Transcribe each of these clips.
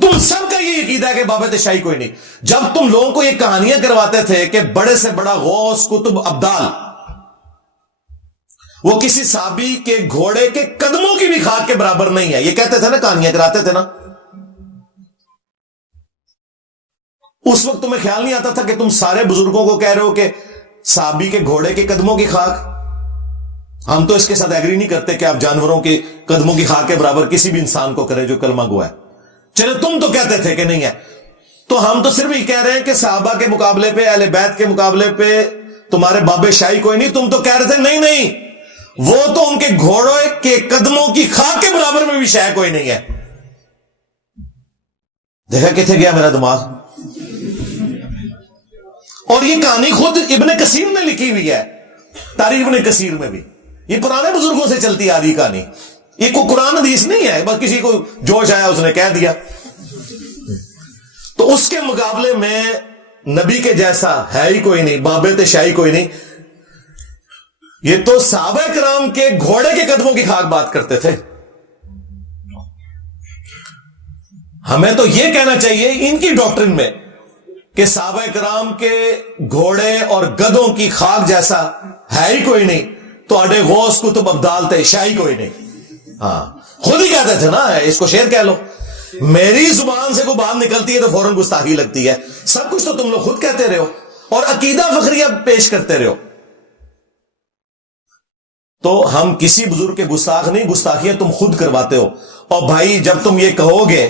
تم سب کا یہ عقیدہ ہے کہ بابت شاہی کوئی نہیں. جب تم لوگوں کو یہ کہانیاں کرواتے تھے کہ بڑے سے بڑا غوث قطب ابدال وہ کسی صحابی کے گھوڑے کے قدموں کی بھی خاک کے برابر نہیں ہے، یہ کہتے تھے نا، کہانیاں کراتے تھے نا، اس وقت تمہیں خیال نہیں آتا تھا کہ تم سارے بزرگوں کو کہہ رہے ہو کہ صحابی کے گھوڑے کے قدموں کی خاک؟ ہم تو اس کے ساتھ ایگری نہیں کرتے کہ آپ جانوروں کے قدموں کی خاک کے برابر کسی بھی انسان کو کرے جو کلمہ گو ہے. چلے تم تو کہتے تھے کہ نہیں ہے، تو ہم تو صرف یہ کہہ رہے ہیں کہ صحابہ کے مقابلے پہ، اہل بیت کے مقابلے پہ تمہارے باب شاہی کوئی نہیں. تم تو کہہ رہے تھے نہیں نہیں، وہ تو ان کے گھوڑے کے قدموں کی خاک کے برابر میں بھی شاہ کوئی نہیں ہے. دیکھا کتنے گیا میرا دماغ. اور یہ کہانی خود ابن کثیر نے لکھی ہوئی ہے، تاریخ ابن کثیر میں بھی. یہ پرانے بزرگوں سے چلتی آ رہی کہانی، یہ کوئی قرآن حدیث نہیں ہے، بس کسی کو جوش آیا اس نے کہہ دیا. تو اس کے مقابلے میں نبی کے جیسا ہے ہی کوئی نہیں، بابت شاہی کوئی نہیں. یہ تو صحابہ کرام کے گھوڑے کے قدموں کی خاک بات کرتے تھے. ہمیں تو یہ کہنا چاہیے ان کی ڈاکٹرن میں کہ صحابہ کرام کے گھوڑے اور گدوں کی خاک جیسا ہے ہی کوئی نہیں. تو اڈے غوث قطب ابدال تھے، شاہی کوئی نہیں. ہاں خود ہی کہتے تھے نا، اس کو شعر کہہ لو. میری زبان سے کوئی بات نکلتی ہے تو فوراً گستاخی لگتی ہے. سب کچھ تو تم لوگ خود کہتے رہو اور عقیدہ فخریہ پیش کرتے رہو. تو ہم کسی بزرگ کے گستاخ نہیں، گستاخیاں تم خود کرواتے ہو. اور بھائی جب تم یہ کہو گے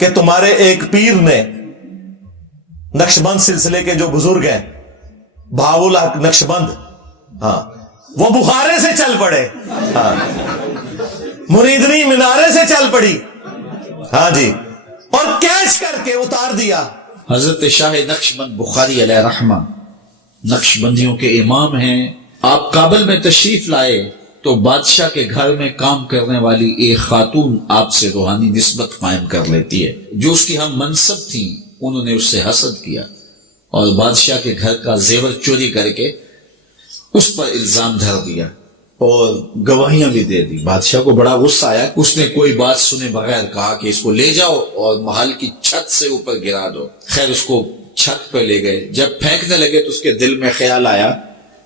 کہ تمہارے ایک پیر نے، نقشبند سلسلے کے جو بزرگ ہیں، بہاول حق نقشبند، ہاں وہ بخارے سے چل پڑے، ہاں مریدنی منارے سے چل پڑی، ہاں جی، اور کیچ کر کے اتار دیا. حضرت شاہ نقشبند بخاری علیہ رحمہ نقشبندیوں کے امام ہیں. آپ کابل میں تشریف لائے تو بادشاہ کے گھر میں کام کرنے والی ایک خاتون آپ سے روحانی نسبت قائم کر لیتی ہے. جو اس کی ہم منصب تھی انہوں نے اس سے حسد کیا اور بادشاہ کے گھر کا زیور چوری کر کے اس پر الزام دھر دیا اور گواہیاں بھی دے دی. بادشاہ کو بڑا غصہ آیا کہ اس نے کوئی بات سنے بغیر کہا کہ اس کو لے جاؤ اور محل کی چھت سے اوپر گرا دو. خیر اس کو چھت پہ لے گئے. جب پھینکنے لگے تو اس کے دل میں خیال آیا،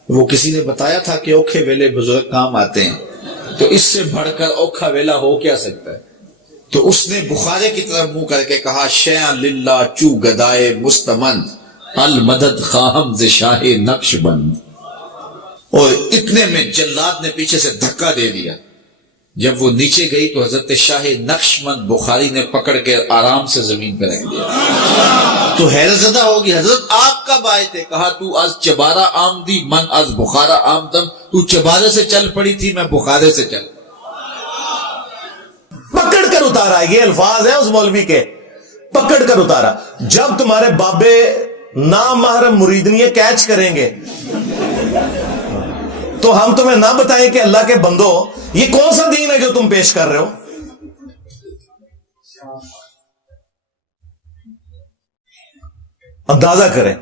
وہ کسی نے بتایا تھا کہ اوکھے ویلے بزرگ کام آتے ہیں، تو اس سے بڑھ کر اوکھا ویلا ہو کیا سکتا ہے. تو اس نے بخارے کی طرف منہ کر کے کہا، شیئا للہ چو گدائے مستمند المدد خواہم ز شاہ نقش بند. اور اتنے میں جلاد نے پیچھے سے دھکا دے دیا. جب وہ نیچے گئی تو حضرت شاہ نقشبند بخاری نے پکڑ کے آرام سے زمین پہ رکھ دیا. تو حیرت زدہ ہوگی، حضرت آپ کب آئے تھے؟ کہا تو از چبارہ آمدی من از بخارا آمدم. تو چبارے سے چل پڑی تھی، میں بخارے سے چل. پکڑ کر اتارا، یہ الفاظ ہیں اس مولوی کے، پکڑ کر اتارا. جب تمہارے بابے نامحرم مریدنی کیچ کریں گے تو ہم تمہیں نہ بتائیں کہ اللہ کے بندو یہ کون سا دین ہے جو تم پیش کر رہے ہو. اندازہ کریں.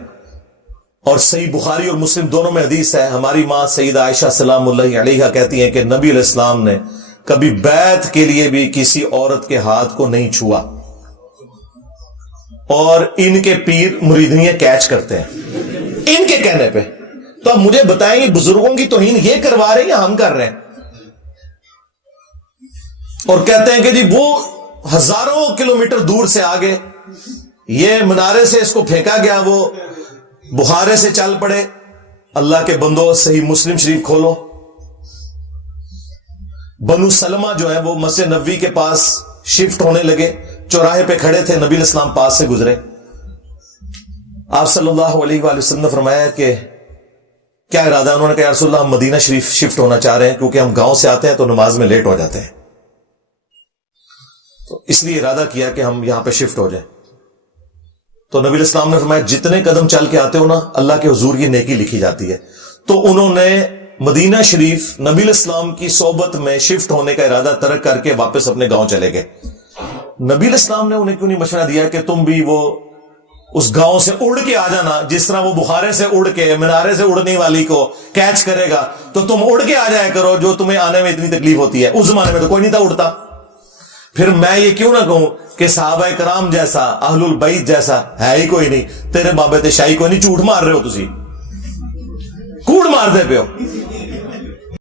اور صحیح بخاری اور مسلم دونوں میں حدیث ہے، ہماری ماں سیدہ عائشہ سلام اللہ علیہا کہتی ہیں کہ نبی علیہ السلام نے کبھی بیعت کے لیے بھی کسی عورت کے ہاتھ کو نہیں چھوا، اور ان کے پیر مریدنیاں کیچ کرتے ہیں ان کے کہنے پہ. تو اب مجھے بتائیں یہ بزرگوں کی توہین یہ کروا رہے ہیں یا ہم کر رہے ہیں؟ اور کہتے ہیں کہ جی وہ ہزاروں کلومیٹر دور سے آگے، یہ منارے سے اس کو پھینکا گیا، وہ بخارے سے چل پڑے. اللہ کے بندو صحیح مسلم شریف کھولو. بنو سلمہ جو ہے وہ مسجد نبوی کے پاس شفٹ ہونے لگے، چوراہے پہ کھڑے تھے، نبی علیہ السلام پاس سے گزرے. آپ صلی اللہ علیہ وآلہ وسلم نے فرمایا کہ کیا ارادہ ہے؟ انہوں نے کہا یا رسول اللہ ہم مدینہ شریف شفٹ ہونا چاہ رہے ہیں کیونکہ ہم گاؤں سے آتے ہیں تو نماز میں لیٹ ہو جاتے ہیں، تو اس لیے ارادہ کیا کہ ہم یہاں پہ شفٹ ہو جائیں. تو نبی علیہ السلام نے فرمایا جتنے قدم چل کے آتے ہو نا اللہ کے حضور یہ نیکی لکھی جاتی ہے. تو انہوں نے مدینہ شریف نبی علیہ السلام کی صحبت میں شفٹ ہونے کا ارادہ ترک کر کے واپس اپنے گاؤں چلے گئے. نبی علیہ السلام نے انہیں کیوں نہیں مشورہ دیا کہ تم بھی وہ اس گاؤں سے اڑ کے آ جانا، جس طرح وہ بخارے سے اڑ کے منارے سے اڑنے والی کو کیچ کرے گا تو تم اڑ کے آ جایا کرو جو تمہیں آنے میں اتنی تکلیف ہوتی ہے. اس زمانے میں تو کوئی نہیں تھا اڑتا. پھر میں یہ کیوں نہ کہوں کہ صحابہ کرام جیسا اہل البیت جیسا ہے ہی کوئی نہیں. تیرے بابے تے شاہی کوئی نہیں, جھوٹ مار رہے ہو تسی, کوڑ مار دے پہ ہو.